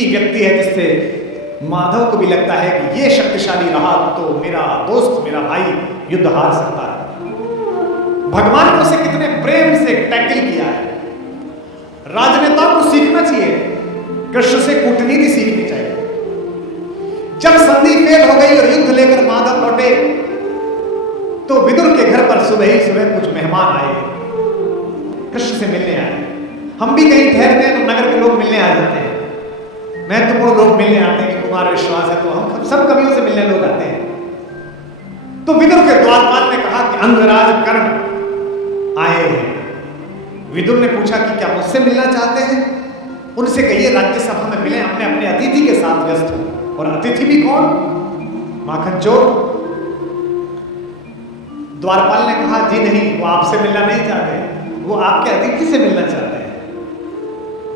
ही व्यक्ति है जिससे माधव को भी लगता है कि ये शक्तिशाली रहा तो मेरा दोस्त, मेरा भाई युद्ध हार सकता है। भगवान ने उसे कितने प्रेम से टैकल किया है। राजनेताओं को सीखना चाहिए, कृष्ण से कूटनीति सीखनी चाहिए। जब संधि फेल हो गई और युद्ध लेकर माधव लौटे तो विदुर के घर पर सुबह ही सुबह कुछ मेहमान आए, कृष्ण से मिलने आए। हम भी कहीं ठहरते हैं तो नगर के लोग मिलने आ जाते हैं, महत्वपूर्ण लोग मिलने आते हैं कि तुम्हारा विश्वास है तो हम सब कवियों से मिलने लोग आते हैं। तो विदुर के द्वारपाल ने कहा कि अंगराज कर्ण आए हैं। विदुर ने पूछा कि क्या मुझसे मिलना चाहते हैं? उनसे कहिए राज्यसभा में मिले, हमने अपने अतिथि के साथ व्यस्त हूं। और अतिथि भी कौन? माखन चोर। द्वारपाल ने कहा जी नहीं, वो आपसे मिलना नहीं चाहते, वो आपके अतिथि से मिलना चाहते हैं।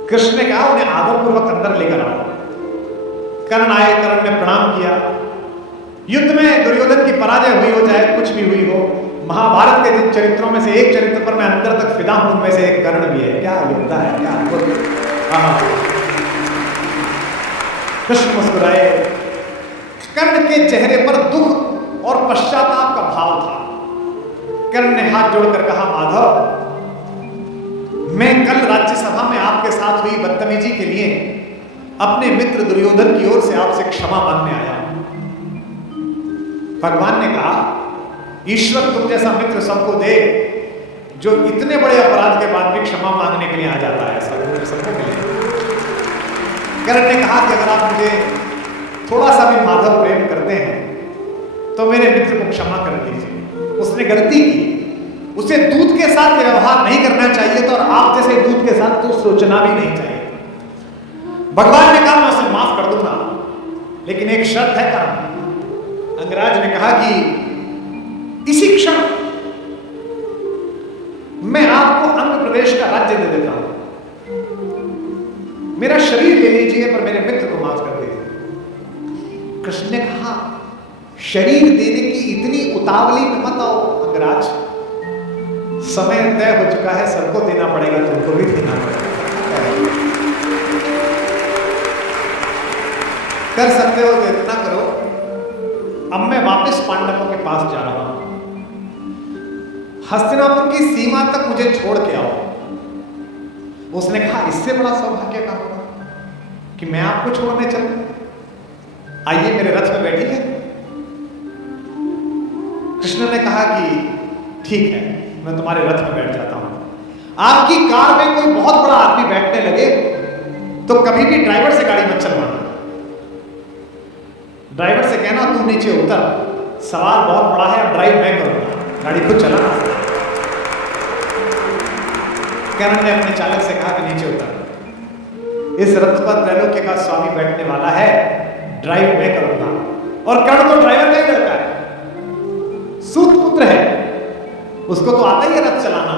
कृष्ण ने कहा उन्हें आदरपूर्वक अंदर लेकर आओ। कर्ण आए, कर्ण ने प्रणाम किया। युद्ध में दुर्योधन की पराजय हुई हो चाहे कुछ भी हुई हो, महाभारत के जिन चरित्रों में से एक चरित्र पर मैं अंदर तक फिदा हूं, उनमें से एक कर्ण भी है। क्या योद्धा है, क्या अद्भुत। कृष्ण मुस्कुराए। कर्ण के चेहरे पर दुख और पश्चाताप का भाव था। कर्ण ने हाथ जोड़कर कहा माधव, मैं कल राज्यसभा में आपके साथ हुई बदतमीजी के लिए अपने मित्र दुर्योधन की ओर से आपसे क्षमा मांगने आया। भगवान ने कहा ईश्वर तुम जैसा मित्र सबको दे जो इतने बड़े अपराध के बाद भी क्षमा मांगने के लिए आ जाता है, सबको मिले। कर्ण ने कहा कि अगर आप मुझे थोड़ा सा भी माधव प्रेम करते हैं तो मेरे मित्र को क्षमा कर दीजिए। उसने गलती की, उसे दूत के साथ व्यवहार नहीं करना चाहिए था और आप जैसे दूत के साथ तो सोचना भी नहीं चाहिए। भगवान ने कहा मैं उसे माफ कर दूंगा, लेकिन एक शर्त है। कर्ण अंगराज ने कहा कि इसी क्षण मैं आपको अंग प्रदेश का राज्य दे देता हूं, मेरा शरीर ले लीजिए पर मेरे मित्र को माफ कर दीजिए। कृष्ण ने कहा शरीर देने की इतनी उतावली में मत आओ अंगराज, समय तय हो चुका है, सबको देना पड़ेगा, तुमको भी देना पड़ेगा। कर सकते हो तो इतना करो, अब मैं वापस पांडवों के पास जा रहा हूं, हस्तिनापुर की सीमा तक मुझे छोड़ के आओ। उसने कहा इससे बड़ा सौभाग्य का होगा कि मैं आपको छोड़ने चलूं, आइए मेरे रथ में बैठिए। कृष्ण ने कहा कि ठीक है, मैं तुम्हारे रथ में बैठ जाता हूं। आपकी कार में कोई बहुत बड़ा आदमी बैठने लगे तो कभी भी ड्राइवर से गाड़ी मत चलवाना। ड्राइवर से कहना तू नीचे उतर, सवाल बहुत बड़ा है, अब ड्राइव मैं करूंगा, गाड़ी खुद चलाना। कर्ण ने अपने चालक से कहा कि नीचे उतर, इस रथ पर त्रैलोक्य का स्वामी बैठने वाला है, ड्राइव मैं करूंगा। और कर्ण तो ड्राइवर का ही लड़का है, सूत पुत्र है, उसको तो आता ही है रथ चलाना,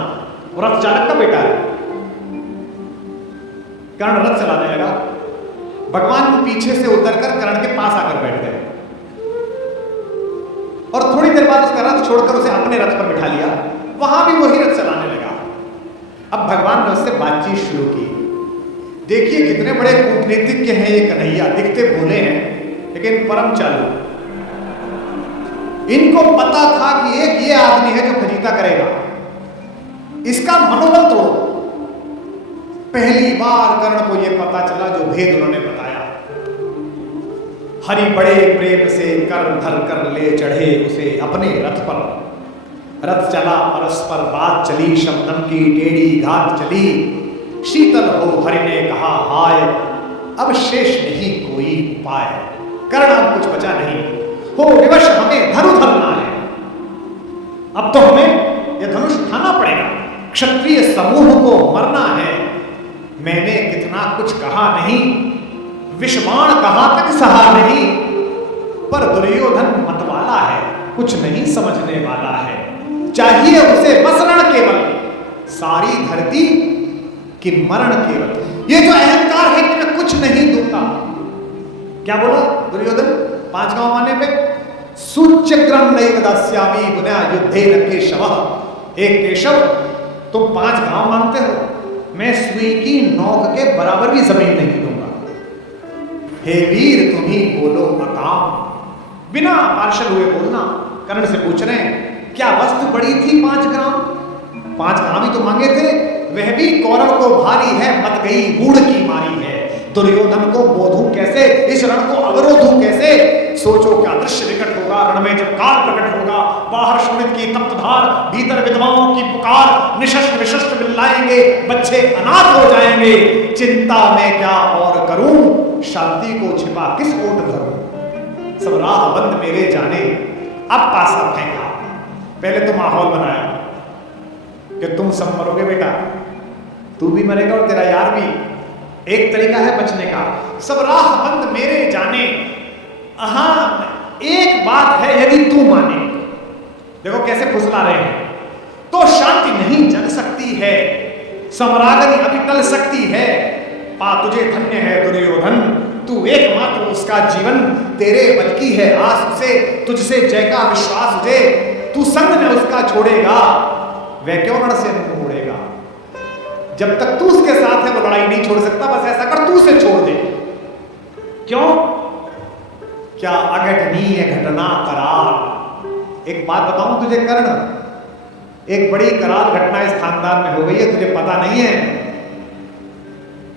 और रथ चालक का बेटा है। कर्ण रथ चलाने लगा। भगवान पीछे से उतरकर कर्ण के पास आकर बैठ गए और थोड़ी देर बाद उसका रथ छोड़कर उसे अपने रथ पर बिठा लिया। वहां भी वही रथ चलाने लगा। अब भगवान ने उससे बातचीत शुरू की। देखिए कितने बड़े कूटनीतिज्ञ हैं ये कन्हैया, दिखते भोले हैं लेकिन परम चालू। इनको पता था कि एक ये आदमी है जो फजीता करेगा, इसका मनोबल तोड़ो। पहली बार कर्ण को यह पता चला जो भेद उन्होंने बताया। हरि बड़े प्रेम से कर्ण धर कर ले चढ़े उसे अपने रथ पर। रथ चला परस्पर बात चली, शब्दम की टेढ़ी घात चली। शीतल हो हरि ने कहा हाय, अब शेष नहीं कोई उपाय। कर्ण अब कुछ बचा नहीं, हो विवश हमें धनु धरना है। अब तो हमें यह धनुष उठाना पड़ेगा, क्षत्रिय समूह को मरना है। मैंने कितना कुछ कहा नहीं, विषबाण कहा तक सहा नहीं, पर दुर्योधन मतवाला है, कुछ नहीं समझने वाला है। चाहिए उसे बस रण केवल, सारी धरती कि मरण केवल। ये जो अहंकार है कि मैं कुछ नहीं दूंगा, क्या बोला दुर्योधन 5 गांव माने पे? सूच्यग्रम नैव दास्यामि गुना युद्धे न केशव। एक केशव तुम 5 गांव मांगते हो, मैं सुई की नोक के बराबर भी जमीन नहीं दूंगा। हे वीर तुम ही बोलो अकाम। बिना पार्शल हुए बोलना। कर्ण से पूछ रहे हैं क्या वस्तु बड़ी थी 5 ग्राम? 5 ग्राम ही तो मांगे थे। वह भी कौरव को भारी है, मत गई मूढ़ की मारी है। दुर्योधन को बोधूं कैसे, इस रण को अवरोधूं कैसे? सोचो क्या दृश्य विकट होगा रण में जब काल प्रकट होगा। बाहर शोणित की तप्त धार, भीतर विधवाओं की पुकार। निशस्त्र विशस्त्र मिलाएंगे, बच्चे अनाथ हो जाएंगे। चिंता में क्या और करूं, शांति को छिपा किस ओट धरूं। सब राह बंद मेरे जाने, अब पासा फेंका। पहले तो माहौल बनाया कि तुम सब मरोगे बेटा, तू भी मरेगा और तेरा यार भी। एक तरीका है बचने का। सब राह बंद मेरे जाने, हाँ एक बात है यदि तू माने। देखो कैसे फुसला रहे हैं। तो शांति नहीं जल सकती है, सम्रागनी अभी टल सकती है। पा तुझे धन्य है दुर्योधन, तू एकमात्र उसका जीवन। तेरे बल की है आस उसे, तुझसे जय का विश्वास उसे। तू संग में उसका छोड़ेगा, वह क्यों रण से मुंह मोड़ेगा। जब तक तू उसके साथ है वो लड़ाई नहीं छोड़ सकता। बस ऐसा कर, तू उसे छोड़ दे। क्यों? क्या अघटनीय घटना करार। एक बात बताऊं तुझे कर्ण, एक बड़ी करार घटना इस खानदान में हो गई है, तुझे पता नहीं है।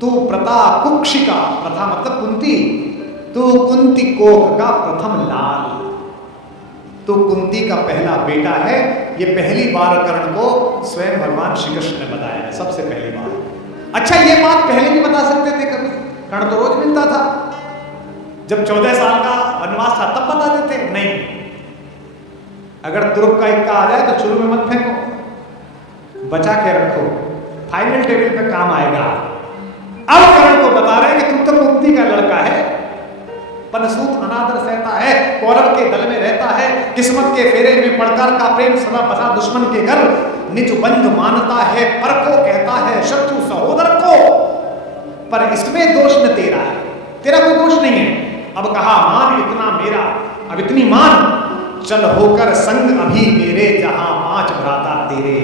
तू प्रता कुक्षिका, प्रथा मतलब कुंती, तू कुंती कोख का प्रथम लाल। तू कुंती का पहला बेटा है। ये पहली बार कर्ण को स्वयं भगवान श्री कृष्ण ने बताया है, सबसे पहली बार। अच्छा ये बात पहले भी बता सकते थे कभी, कर्ण तो रोज मिलता था। जब 14 साल का वनवास था तब बता देते, नहीं। अगर तुरुप का इक्का आ जाए तो चुरू में मत फेंको, बचा के रखो, फाइनल टेबल पे काम आएगा। अब कर्ण को बता रहे हैं कि तू तो कुंती का लड़का है, पनसूत अनादर सहता है, कौरव के दल में रहता है, किस्मत के फेरे में पड़कर का प्रेम सदा बसा दुश्मन के घर। निज बंध मानता है पर को कहता है शत्रु सहोदर को। पर इसमें दोष न तेरा है, तेरा कोई दोष नहीं है। अब कहा मान इतना मेरा, अब इतनी मान, चल होकर संग अभी मेरे, जहां 5 भ्राता तेरे।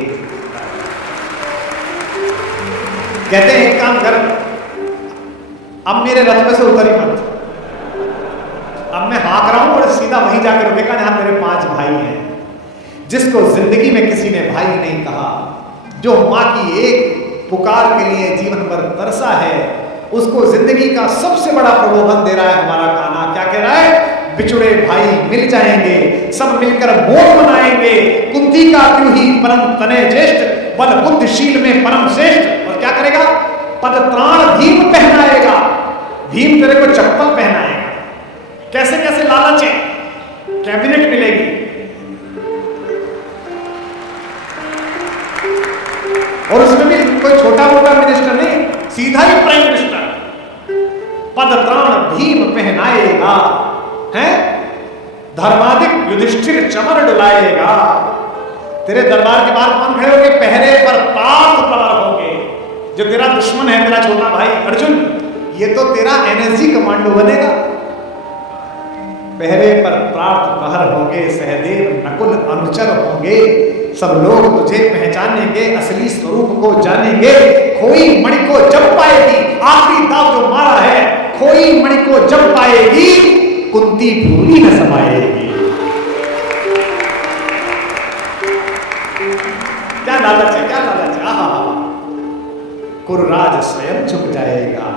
कहते हैं एक काम कर, अब मेरे रथ में से उतर ही मत। अब मैं हाँक रहा हूं और सीधा वहीं जाकर रुकेगा जहां मेरे 5 भाई हैं। जिसको जिंदगी में किसी ने भाई नहीं कहा, जो मां की एक पुकार के लिए जीवन भर तरसा है, उसको जिंदगी का सबसे बड़ा प्रलोभन दे रहा है हमारा कान्हा। क्या कह रहा है? बिछुड़े भाई मिल जाएंगे, सब मिलकर मोह मनाएंगे। कुंती का क्यों ही परम तने ज्येष्ठ, बल बुद्धिशील में परम श्रेष्ठ। और क्या करेगा? पद त्राण भीम पहनाएगा। भीम तेरे को चप्पल पहनाएगा। कैसे कैसे लालच है, कैबिनेट मिलेगी। और उसमें भी कोई छोटा मोटा मिनिस्टर नहीं, सीधा ही प्राइम मिनिस्टर। पद त्राण भीम पहनाएगा, हैं? धर्माधिक युधिष्ठिर चमर डुलाएगा। तेरे दरबार के बाहर कौन खड़े होंगे? पहरे पर पार्थ प्रवर होंगे। जो तेरा दुश्मन है, तेरा छोटा भाई अर्जुन, ये तो तेरा एनएसजी कमांडो बनेगा। पहरे पर प्रार्थ प्रहर होंगे, सहदेव नकुल अनुचर होंगे। सब लोग तुझे पहचानेंगे, असली स्वरूप को जानेंगे। खोई मणि को जब पाएगी, आखिरी दाव जो मारा है, खोई मणि को जब पाएगी, कुंती भूली न समाएगी। क्या लालच है, क्या लालच है। आहा, कुरराज स्वयं झुक जाएगा।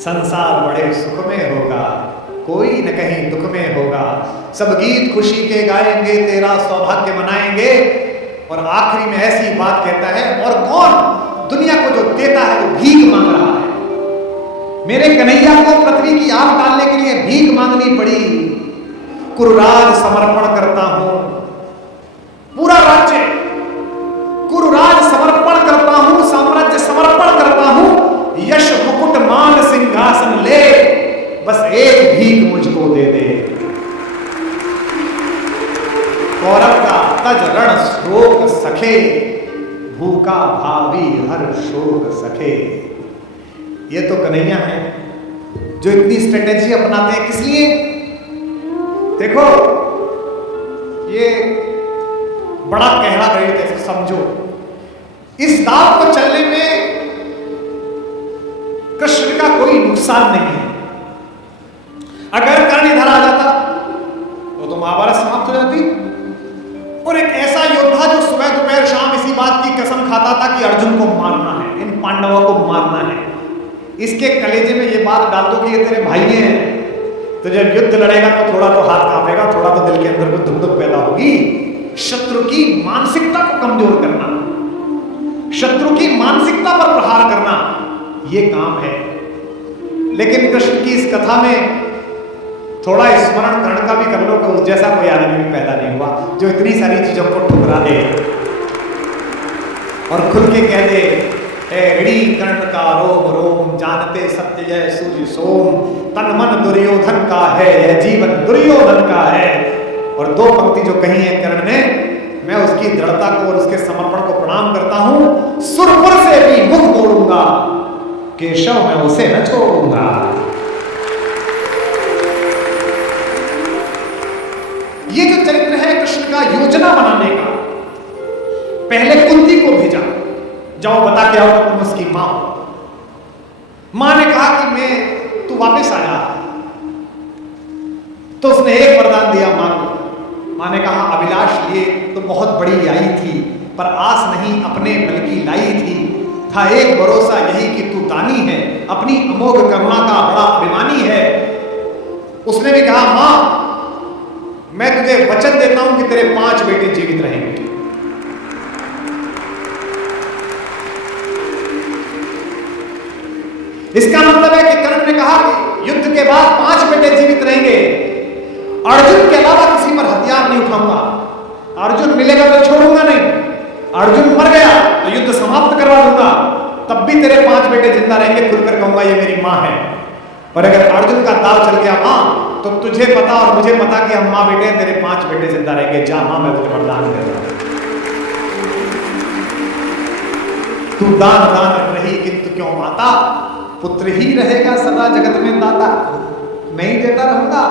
संसार बड़े सुख में होगा, कोई न कहीं दुख में होगा। सब गीत खुशी के गाएंगे, तेरा सौभाग्य मनाएंगे। और आखिरी में ऐसी बात कहता है, और कौन दुनिया को जो देता है वो भीख मांग रहा है। मेरे कन्हैया को पृथ्वी की आग डालने के लिए भीख मांगनी पड़ी। कुरुराज समर्पण करता हूं, पूरा राज्य कुरुराज समर्पण करता हूं, साम्राज्य समर्पण करता हूं। यश मुकुट मान सिंहासन ले, बस एक भीख मुझको दे दे। कौरव का तज रण शोक सखे, भूखा भावी हर शोक सखे। ये तो कन्हैया है जो इतनी स्ट्रेटेजी अपनाते हैं। किस लिए? देखो ये बड़ा गहरा गणित है, समझो। इस दाव को चलने में कृष्ण का कोई नुकसान नहीं है। अगर कर्ण इधर आ जाता तो महाभारत समाप्त हो जाती। और एक ऐसा योद्धा जो सुबह दोपहर शाम इसी बात की कसम खाता था कि अर्जुन को मारना है, इन पांडवों को मारना है, इसके कलेजे में ये बात डाल दो कि ये तेरे भाई हैं, तो जब युद्ध लड़ेगा तो थोड़ा तो हाथ कांपेगा, थोड़ा तो दिल के अंदर को धुक पैदा होगी। शत्रु की मानसिकता को कमजोर करना, शत्रु की मानसिकता पर प्रहार करना, ये काम है। लेकिन कृष्ण की इस कथा में थोड़ा स्मरण कर्ण का भी कर लो कि उस जैसा कोई आदमी भी पैदा नहीं हुआ जो इतनी सारी चीजों को ठुकरा दे और खुल के कह दे, ऋणी कर्ण का रोम रोम जानते सत्य जय सूर्य सोम, तन मन दुर्योधन का है यह जीवन दुर्योधन का है। और दो पंक्ति जो कही है कर्ण ने, मैं उसकी दृढ़ता को और उसके समर्पण को प्रणाम करता हूं। सुरपुर से भी मुख मोड़ूंगा, केशव मैं उसे न छोड़ूंगा। ये जो चरित्र है कृष्ण का योजना बनाने का, पहले कुंती को भेजा, जाओ बता के आओ तुम उसकी मां हो। मां ने कहा कि मैं तू वापस आया, तो उसने एक वरदान दिया मां को। मां ने कहा अभिलाष लिए तो बहुत बड़ी आई थी, पर आस नहीं अपने बल की लाई थी। था एक भरोसा यही कि तू दानी है, अपनी अमोघ करुणा का बड़ा अभिमानी है। उसने भी कहा मां मैं तुझे वचन देता हूं कि तेरे 5 बेटे जीवित रहेंगे। इसका मतलब है कि कर्ण ने कहा कि युद्ध के बाद 5 बेटे जीवित रहेंगे, अर्जुन के अलावा किसी पर हथियार नहीं उठाऊंगा, अर्जुन मिलेगा तो छोड़ूंगा नहीं, अर्जुन मर गया तो युद्ध समाप्त करवा दूंगा, तब भी तेरे 5 बेटे जिंदा रहेंगे, खुलकर कहूंगा ये मेरी मां है। और अगर अर्जुन का दाव चल गया मां, तो तुझे पता और मुझे पता कि हम मां बेटे, तेरे 5 बेटे जिंदा रहेंगे। जा मां मैं तुझे वरदान दे रहा हूं, तू दान दान रही किंतु क्यों माता, पुत्र ही रहेगा सदा जगत में दाता। मैं ही देता रहूंगा,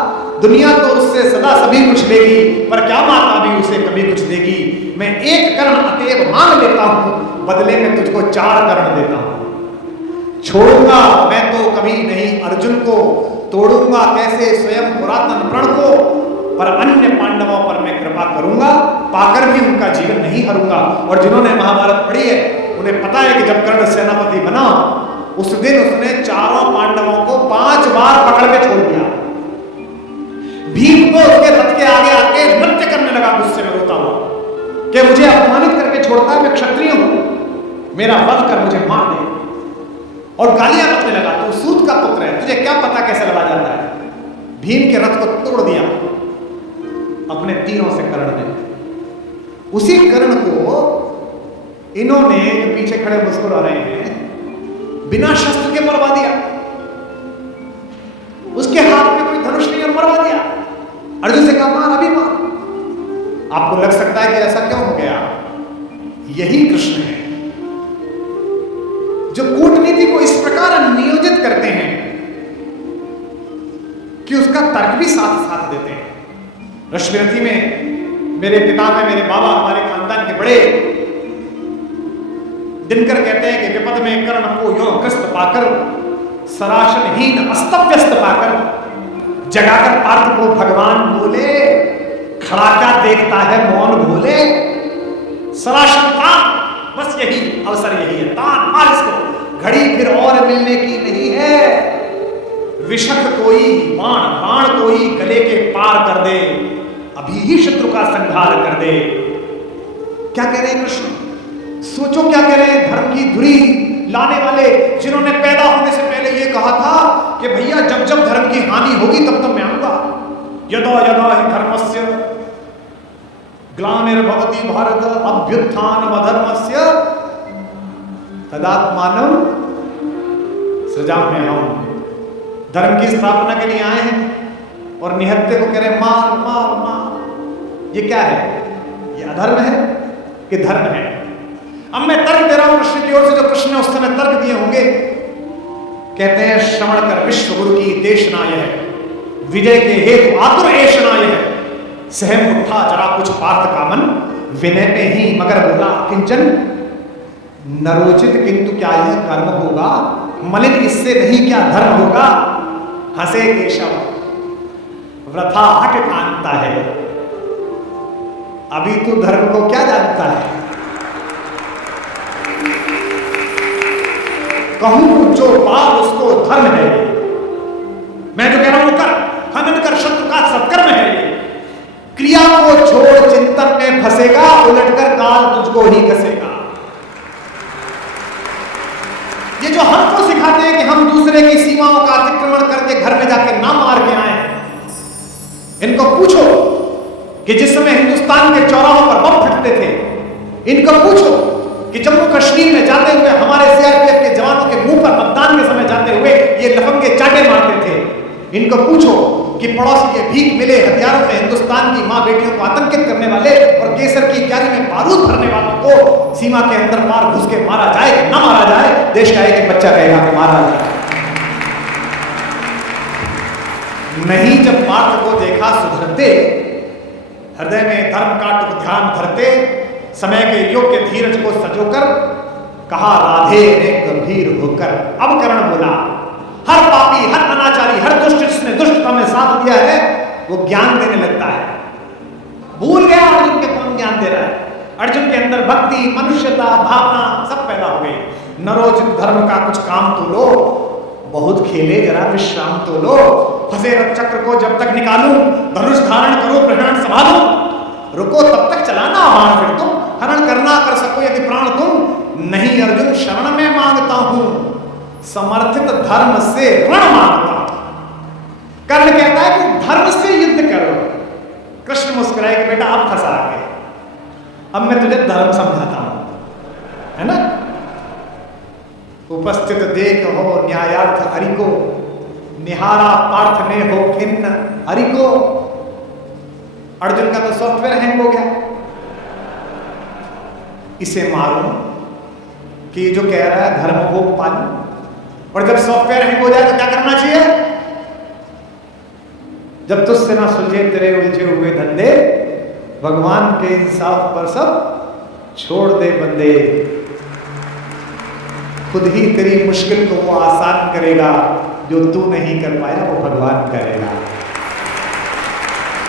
दुनिया तो उससे सदा सभी कुछ लेगी, पर क्या माता भी उसे कभी कुछ देगी। मैं एक कर्ण अतएव मांग लेता हूं, बदले में तुझको 4 कर्ण देता हूं। छोड़ूंगा मैं तो कभी नहीं अर्जुन को, तोड़ूंगा कैसे स्वयं पुरातन प्रण को, पर अन्य पांडवों पर मैं कृपा करूंगा, पाकर भी उनका जीवन नहीं हरूंगा। और जिन्होंने महाभारत पढ़ी है उन्हें पता है कि जब कर्ण सेनापति बना उस दिन उसने चारों पांडवों को 5 बार पकड़ के छोड़ दिया। भीम को उसके रथ के आगे आके नृत्य करने लगा गुस्से में रोता हुआ कि मुझे अपमानित करके छोड़ता है, मैं क्षत्रिय हूं, मेरा वध कर मुझे मार दे। और गालियां बकने लगा, तू सूत का पुत्र है, तुझे क्या पता कैसे लड़ा जाता है। भीम के रथ को तोड़ दिया अपने तीरों से कर्ण ने। उसी कर्ण को इन्होंने जो पीछे खड़े मुस्कुरा रहे हैं बिना शस्त्र के मरवा दिया, उसके हाथ में कोई धनुष नहीं और मरवा दिया। अर्जुन से कहा मार अभी मार। आपको लग सकता है कि ऐसा क्यों हो गया, यही कृष्ण है जो कूटनीति को इस प्रकार नियोजित करते हैं कि उसका तर्क भी साथ साथ देते हैं। रश्मिरथी में मेरे पिता में मेरे बाबा हमारे खानदान के बड़े दिनकर कहते हैं कि विपद में कर्ण को यो ग्रस्त पाकर, सराशनहीन अस्तव्यस्त पाकर, जगाकर पार्थ को भगवान बोले, खड़ा क्या देखता है मौन भोले। सराशन तान, बस यही अवसर यही है, तान मार इसको, घड़ी फिर और मिलने की नहीं है। विषख कोई बाण, बाण कोई गले के पार कर दे, अभी ही शत्रु का संहार कर दे। क्या कह रहे हैं कृष्ण, सोचो क्या कह रहे हैं। धर्म की धुरी लाने वाले जिन्होंने पैदा होने से पहले ये कहा था कि भैया जब जब धर्म की हानि होगी तब तब मैं आऊंगा। यदा यदा हि धर्मस्य ग्लानिर्भवति भारत अभ्युत्थानम् अधर्मस्य तदात्मानं सृजाम्यहम्। धर्म की स्थापना के लिए आए हैं और निहत्थे को कह रहे मार मार मार। ये क्या है, ये अधर्म है कि धर्म है। अब मैं तर्क दे रहा हूं कृष्ण की ओर से, जो कृष्ण ने उस समय तर्क दिए होंगे। कहते हैं श्रवण कर विश्व गुरु की देशना यह, विजय के हेतु आतुर ऐशना यह, सहम उठा जरा कुछ पार्थ का मन, विनय पे ही मगर बोला किंचन नरोचित, किंतु क्या यह कर्म होगा, मलिन इससे नहीं क्या धर्म होगा। हंसे केशव, वृथा हट ठानता है। अभी तू धर्म को क्या जानता है? कहूं जो पाप उसको धर्म है। मैं जो कह रहा हूं कर, खनन कर शत्रु का सत्कर्म है। क्रिया को छोड़ चिंतन में फंसेगा, उलटकर काल तुझको ही कसेगा। ये जो हमको सिखाते हैं कि हम दूसरे की सीमाओं का अतिक्रमण करके घर में जाके ना मार के आए, इनको पूछो कि जिस समय हिंदुस्तान के चौराहों पर बम फटते थे, इनको पूछो कि जम्मू कश्मीर में जाते हुए हमारे सीआरपीएफ के जवानों के मुंह पर मतदान के समय जाते हुए ये लफंगे चाटे मारते थे। इनको पूछो कि पड़ोसी के भीख मिले हथियारों से हिंदुस्तान की मां बेटियों को आतंकित करने वाले और केसर की क्यारी में बारूद भरने वालों को सीमा के अंदर पार घुस के मारा जाए कि ना मारा जाए, देश का एक बच्चा कहेगा कि मारा जाए। नहीं, जब पार्थ को देखा सुधरते, हृदय में धर्म का टुक ध्यान धरते, समय के योग्य धीरज को सजोकर कहा राधे रे गंभीर होकर। अब कर्ण बोला, हर पापी, हर अनाचारी, हर दुष्ट जिसने दुष्टता में साथ दिया है वो ज्ञान देने लगता है। भूल गया अर्जुन के कौन ज्ञान दे रहा है। अर्जुन के अंदर भक्ति, मनुष्यता, भावना सब पैदा हो गई। नरोचित धर्म का कुछ काम तो लो, बहुत खेले जरा विश्राम तो लो। फंसे रथ चक्र को जब तक निकालूं, धनुष धारण करो प्रहरण संभालूं। रुको तब तक चलाना आहार, फिर तुम हरण करना कर सको यदि प्राण तुम। नहीं अर्जुन शरण में मांगता हूं, समर्थित धर्म से रण मांगता हूं। कर्ण कहता है कि धर्म से युद्ध करो। कृष्ण मुस्कुराए कि बेटा अब फंसा गए, अब मैं तुझे धर्म समझाता हूं, है ना। उपस्थित देख हो न्यायार्थ हरि को, निहारा पार्थ ने हो खिन्न हरि को। अर्जुन का तो सॉफ्टवेयर हैंग हो गया। इसे मारूं कि जो कह रहा है धर्म को पालूं, और जब सॉफ्टवेयर हैंग हो जाए तो क्या करना चाहिए? जब तुझसे ना सुलझे तेरे उलझे हुए धंधे, भगवान के इंसाफ पर सब छोड़ दे बंदे। खुद ही तेरी मुश्किल को वो आसान करेगा, जो तू नहीं कर पाया वो भगवान करेगा।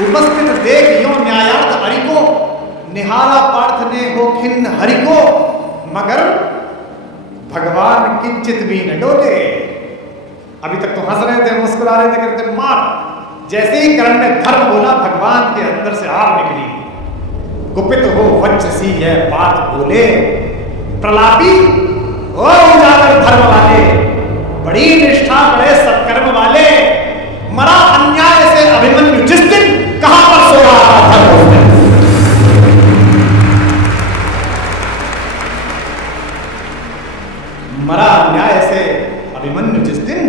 उपस्थित देख यो न्यायार्थ हरि को, निहारा पार्थ ने हो खिन्न हरि को। मगर भगवान किंचित भी न डोले। अभी तक तो हंस रहे थे, मुस्कुरा रहे थे, कहते मार। जैसे ही कर्ण ने धर्म बोला, भगवान के अंदर से आग निकली। कुपित हो वज्र सी यह बात बोले, प्रलापी ओ उजागर धर्म वाले, बड़ी निष्ठा बड़े सत्कर्म वाले, मरा अन्याय से अभिमन्यु जिस दिन, कहां पर सो रहा था धर्म उस दिन। मरा अन्याय से अभिमन्यु जिस दिन,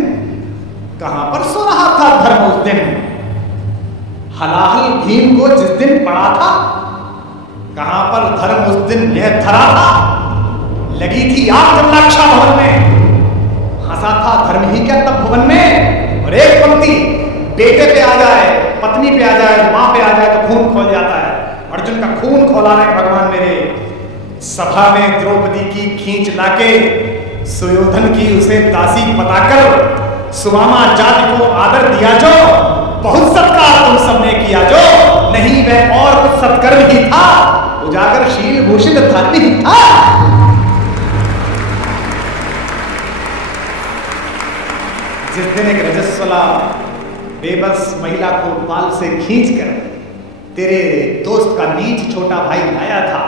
कहां पर सो रहा था धर्म उस दिन। हलाहल भीम को जिस दिन पड़ा था, कहां पर धर्म उस दिन यह धरा था। लगी थी आग जब लाक्षा भवन में, हंसा था धर्म ही क्या तब भुवन में। और एक पंक्ति बेटे पे आ जाए, पत्नी पे आ जाए, मां पे आ जाए तो खून खोल जाता है। अर्जुन का खून खोला रहे भगवान मेरे। सभा में द्रौपदी की खींच लाके, सुयोधन की उसे दासी बताकर, सुवामा जाति को आदर दिया जो, बहुत सत्कार तुम सबने किया जो। नहीं वह और कुछ सत्कर्म ही था, उजागर शील भूषित धर्म ही था। जिस दिन एक रजस्वला बेबस महिला को बाल से खींचकर तेरे दोस्त का नीच छोटा भाई लाया था,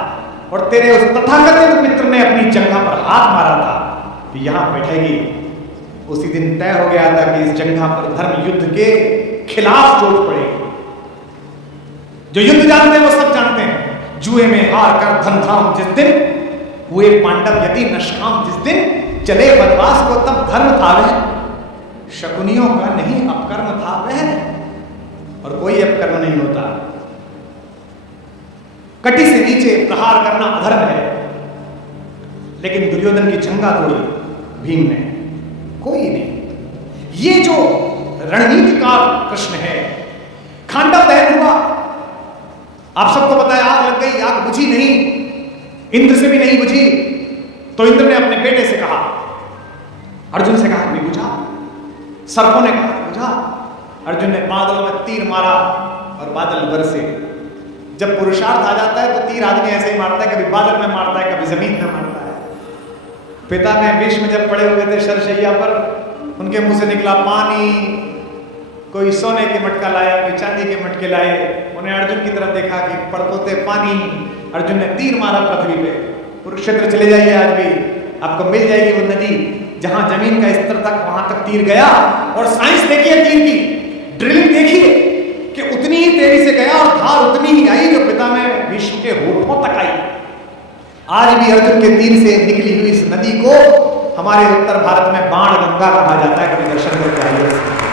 और तेरे उस तथाकथित मित्र ने अपनी जंघा पर हाथ मारा था कि यहां बैठेगी, उसी दिन तय हो गया था कि इस जंघा पर धर्म युद्ध के खिलाफ चोट पड़ेगी। जो युद्ध जानते हैं वो सब जानते हैं। जुए में हार कर धन धाम जिस दिन, हुए पांडव यति नष्काम जिस दिन, चले वनवास को तब धर्म था वह, शकुनियों का नहीं अपकर्म था वह। और कोई अपकर्म नहीं होता। कटी से नीचे प्रहार करना अधर्म है, लेकिन दुर्योधन की जंघा तोड़ी भीम ने, कोई नहीं। ये जो रणनीतिकार कृष्ण है। खांडव दहन हुआ, आप सबको पता है, आग लग गई, आग बुझी नहीं, इंद्र से भी नहीं बुझी। तो इंद्र ने अपने बेटे से कहा, अर्जुन से कहा कि बुझा। सर्पों ने कहा बुझा। अर्जुन ने बादलों में तीर मारा और बादल बरसे। जब पुरुषार्थ आ जाता है तो तीर आदमी ऐसे ही मारता है, कभी बादल में मारता है, कभी जमीन में मारता है। पिता में भीष्म जब पड़े हुए थे शरशैया पर, उनके मुंह से निकला पानी, कोई सोने के मटका लाया, कोई चांदी के मटके लाए, उन्हें अर्जुन की तरफ देखा कि पड़पोते पानी। अर्जुन ने तीर मारा पृथ्वी पे। कुरुक्षेत्र चले जाइए, आज भी आपको मिल जाएगी वो नदी जहां जमीन का स्तर तक, वहां तक तीर गया। और साइंस देखिए तीर की, ड्रिलिंग देखिए कि उतनी ही तेजी से गया और धार उतनी ही आई जो पिता में भीष्म के होठों तक आई। आज भी अर्जुन के तीर से निकली हुई इस नदी को हमारे उत्तर भारत में बाण गंगा कहा जाता है। कभी दर्शन करके आइए।